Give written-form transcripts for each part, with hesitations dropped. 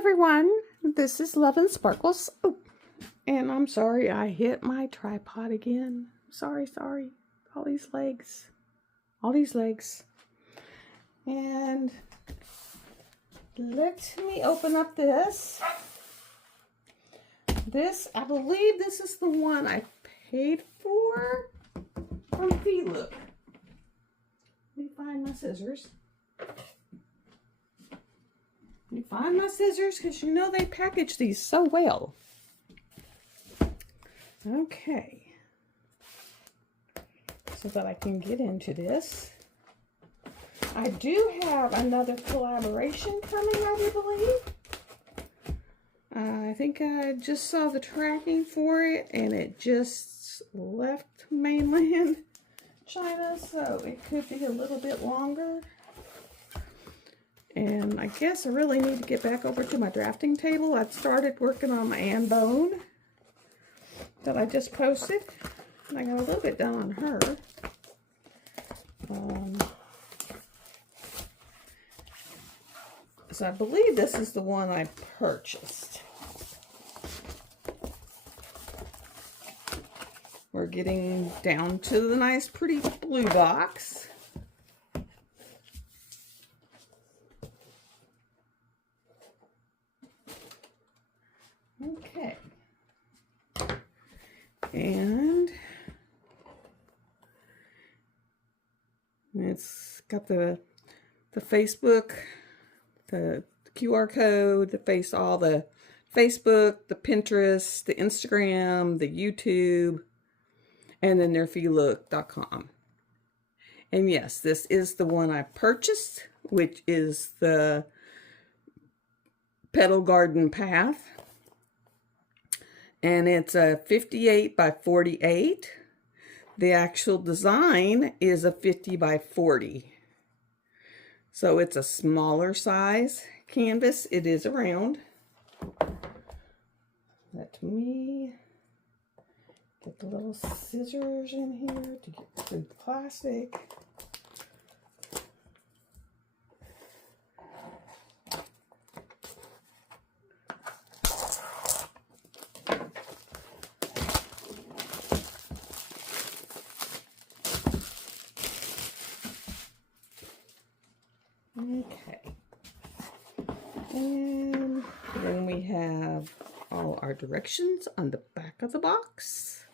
everyone, this is Love and Sparkles. Oh, and I'm sorry I hit my tripod again. Sorry. All these legs. And let me open up this. I believe this is the one I paid for from Feelookart. Let me find my scissors. Because you know they package these so well. Okay. So that I can get into this. I do have another collaboration coming, I do believe. I think I just saw the tracking for it and it just left mainland China, so it could be a little bit longer. And I guess I really need to get back over to my drafting table. I've started working on my Anne Bone that I just posted. And I got a little bit done on her. So I believe this is the one I purchased. We're getting down to the nice pretty blue box. Okay. And it's got the Facebook, the QR code, all the Facebook, the Pinterest, the Instagram, the YouTube, and then their Feelookart.com. And yes, this is the one I purchased, which is the Petal Garden Path. And it's a 58 by 48. The actual design is a 50 by 40. So it's a smaller size canvas. It is around. Let me get the little scissors in here to get through the plastic. Okay, and then we have all our directions on the back of the box.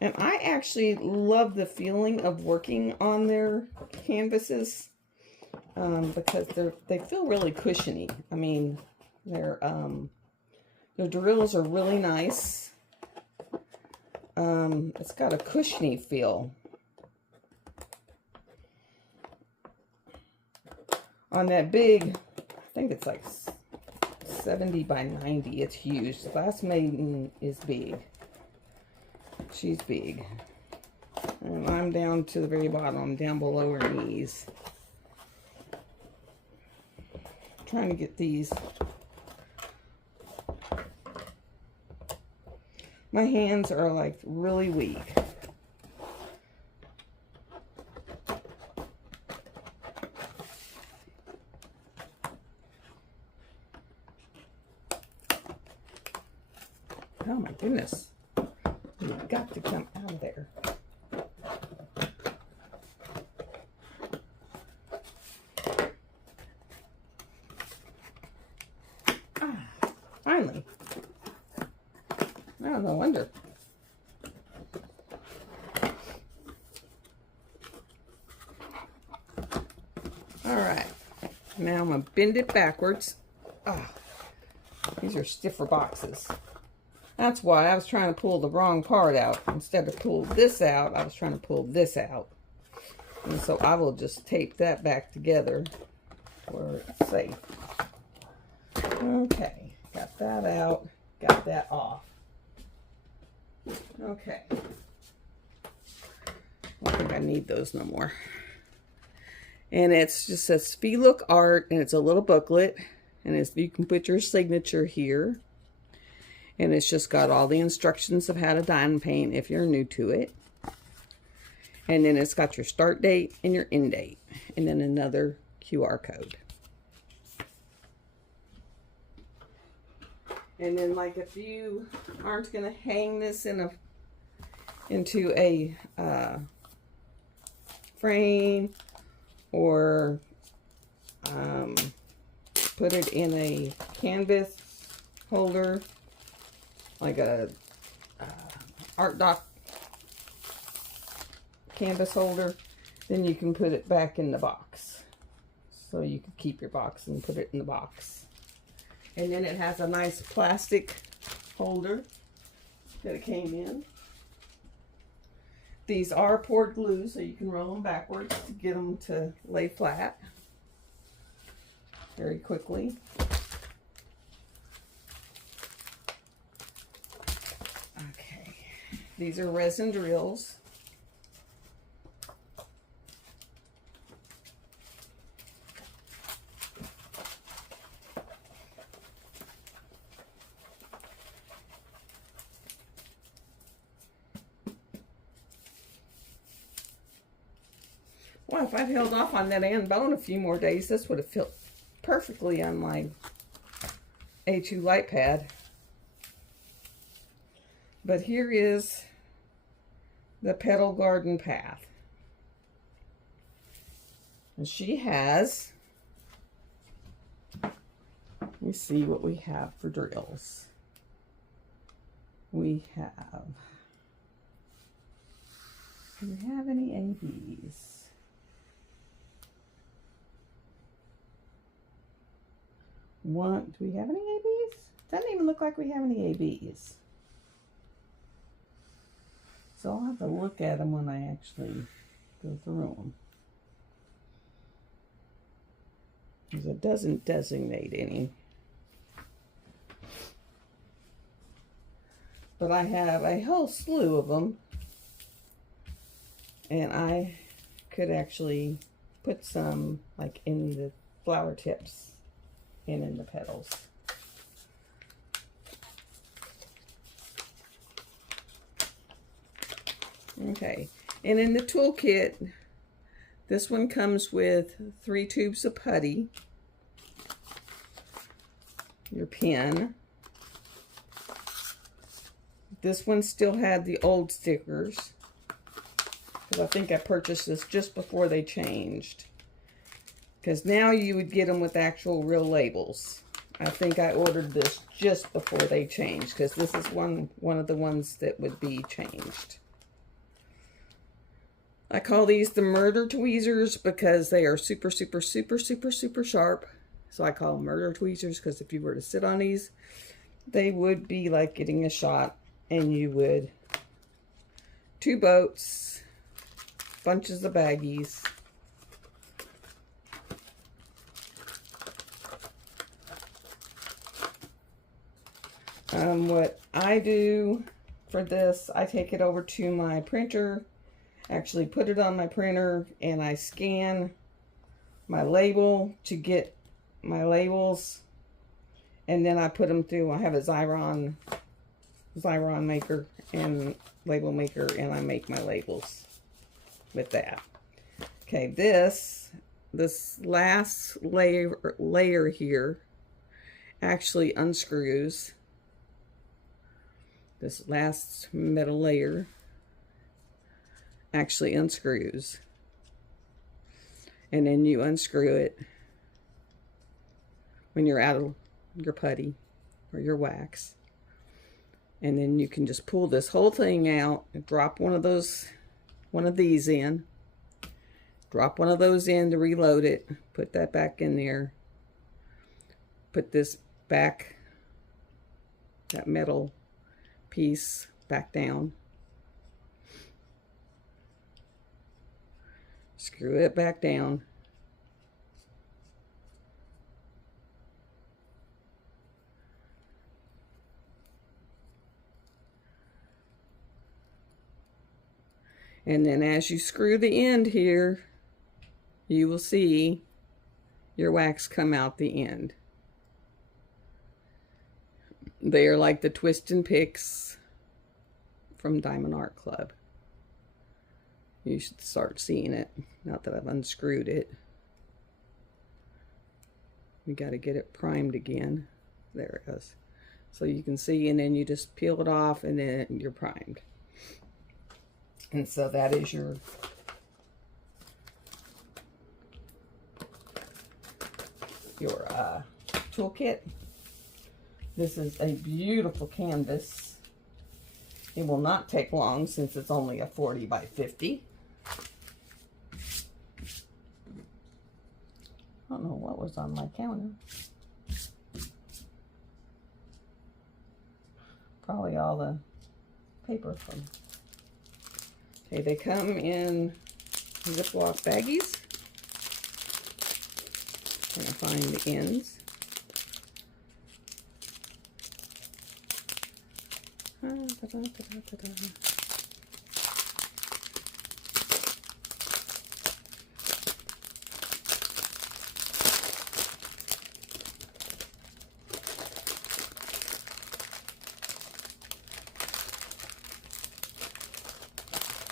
And I actually love the feeling of working on their canvases because they feel really cushiony. I mean, their drills are really nice. It's got a cushiony feel. On that big, I think it's like 70 by 90, it's huge. The Glass Maiden is big. She's big. And I'm down to the very bottom. I'm down below her knees. Trying to get these. My hands are like really weak. Oh my goodness. You've got to come out of there. Finally. Oh, no wonder. All right. Now I'm going to bend it backwards. These are stiffer boxes. That's why I was trying to pull the wrong part out. Instead of pull this out, I was trying to pull this out. And so I will just tape that back together where it's safe. Okay, got that out, got that off. Okay. I don't think I need those no more. And it's just says Feelookart, and it's a little booklet. And you can put your signature here. And it's just got all the instructions of how to diamond paint if you're new to it. And then it's got your start date and your end date. And then another QR code. And then, like, if you aren't going to hang this into a frame or put it in a canvas holder, like a art doc canvas holder, then you can put it back in the box. So you can keep your box and put it in the box. And then it has a nice plastic holder that it came in. These are poured glue, so you can roll them backwards to get them to lay flat very quickly. Okay, these are resin drills. Well, if I'd held off on that end bone a few more days, this would have fit perfectly on my A2 light pad. But here is the Petal Garden Path. And she has, let me see what we have for drills. Do we have any ABs? Do we have any ABs? Doesn't even look like we have any ABs. So I'll have to look at them when I actually go through them. Because it doesn't designate any. But I have a whole slew of them. And I could actually put some like in the flower tips and in the petals. Okay, and in the toolkit, this one comes with 3 tubes of putty, your pen. This one still had the old stickers, because I think I purchased this just before they changed. Because now you would get them with actual real labels. I think I ordered this just before they changed, because this is one of the ones that would be changed. I call these the murder tweezers because they are super, super, super, super, super sharp. So I call them murder tweezers because if you were to sit on these, they would be like getting a shot, and you would 2 boats, bunches of baggies. What I do for this, I take it over to my printer, actually put it on my printer, and I scan my label to get my labels, and then I put them through. I have a Xyron maker and label maker, and I make my labels with that. Okay, this last layer here actually unscrews. This last metal layer actually unscrews. And then you unscrew it when you're out of your putty or your wax. And then you can just pull this whole thing out and drop one of these in. Drop one of those in to reload it. Put that back in there. Put this back, that metal piece back down. Screw it back down. And then as you screw the end here, you will see your wax come out the end. They are like the twist and picks from Diamond Art Club. You should start seeing it now that I've unscrewed it. We got to get it primed again. There it is. So you can see, and then you just peel it off and then you're primed. And so that is your toolkit. This is a beautiful canvas. It will not take long since it's only a 40 by 50. I don't know what was on my counter. Probably all the paper from. Okay, they come in Ziploc baggies. I'm gonna find the ends.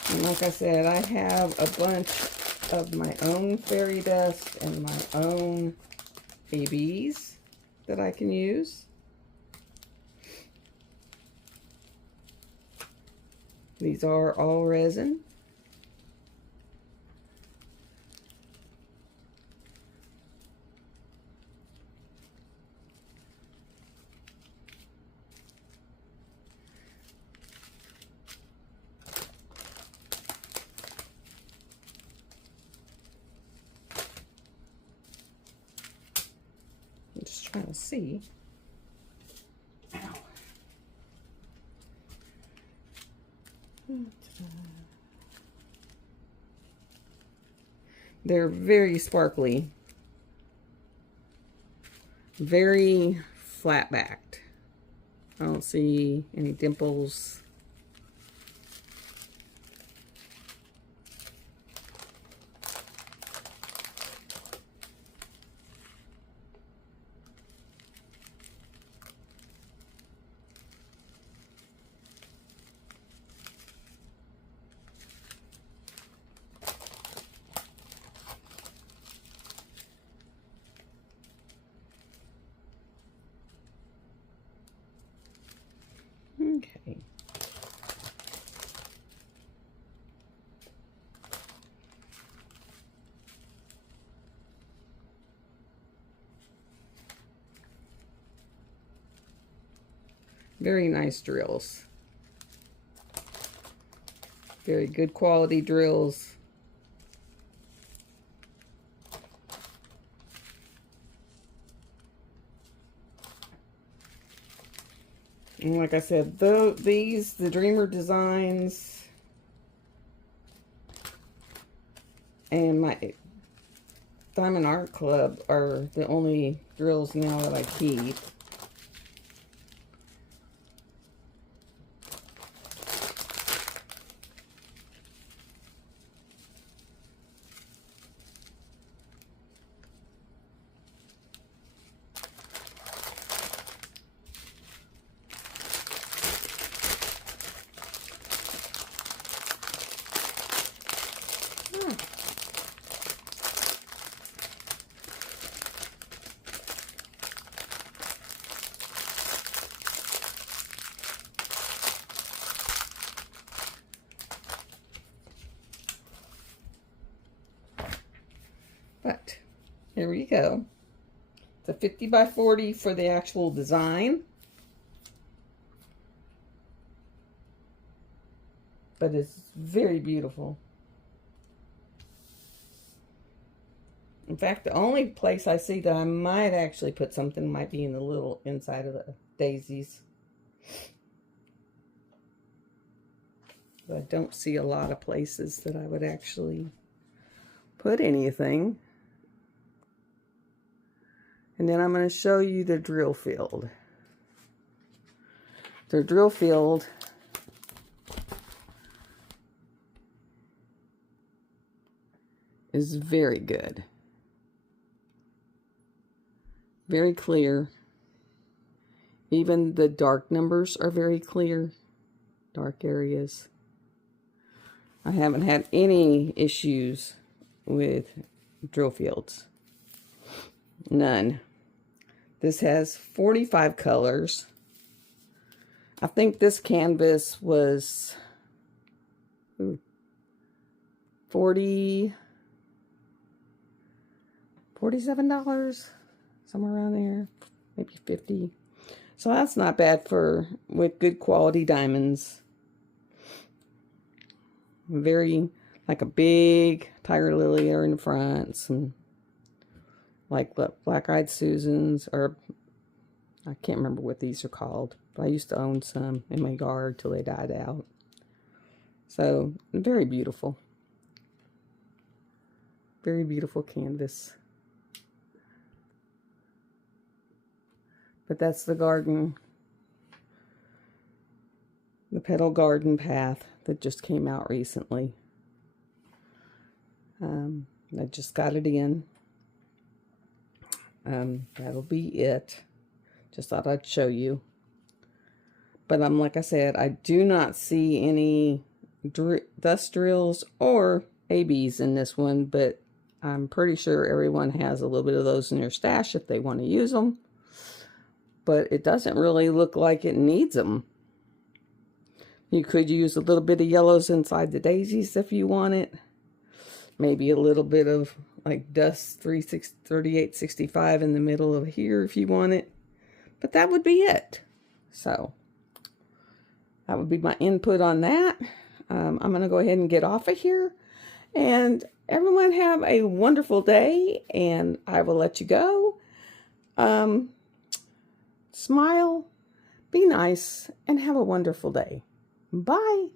And like I said, I have a bunch of my own fairy dust and my own ABs that I can use. These are all resin. I'm just trying to see. Ow. They're very sparkly, very flat backed. I don't see any dimples. Okay. Very nice drills. Very good quality drills. And like I said, the Dreamer Designs and my Diamond Art Club are the only drills now that I keep. But here we go. It's a 50 by 40 for the actual design. But it's very beautiful. In fact, the only place I see that I might actually put something might be in the little inside of the daisies. But I don't see a lot of places that I would actually put anything. And then I'm going to show you the drill field. The drill field is very good. Very clear. Even the dark numbers are very clear. Dark areas. I haven't had any issues with drill fields. None. This has 45 colors. I think this canvas was $47, somewhere around there, maybe 50. So that's not bad for with good quality diamonds. Very like a big tiger lily there in the front, some like black-eyed Susans, or I can't remember what these are called, but I used to own some in my yard till they died out. So very beautiful. Very beautiful canvas. But that's the garden, the Petal garden path that just came out recently. I just got it in. That'll be it. Just thought I'd show you. But like I said, I do not see any dust drills or ABs in this one, but I'm pretty sure everyone has a little bit of those in their stash if they want to use them. But it doesn't really look like it needs them. You could use a little bit of yellows inside the daisies if you want it. Maybe a little bit of like dust 3865 in the middle of here if you want it. But that would be it. So that would be my input on that. I'm going to go ahead and get off of here. And everyone have a wonderful day. And I will let you go. Smile, be nice, and have a wonderful day. Bye.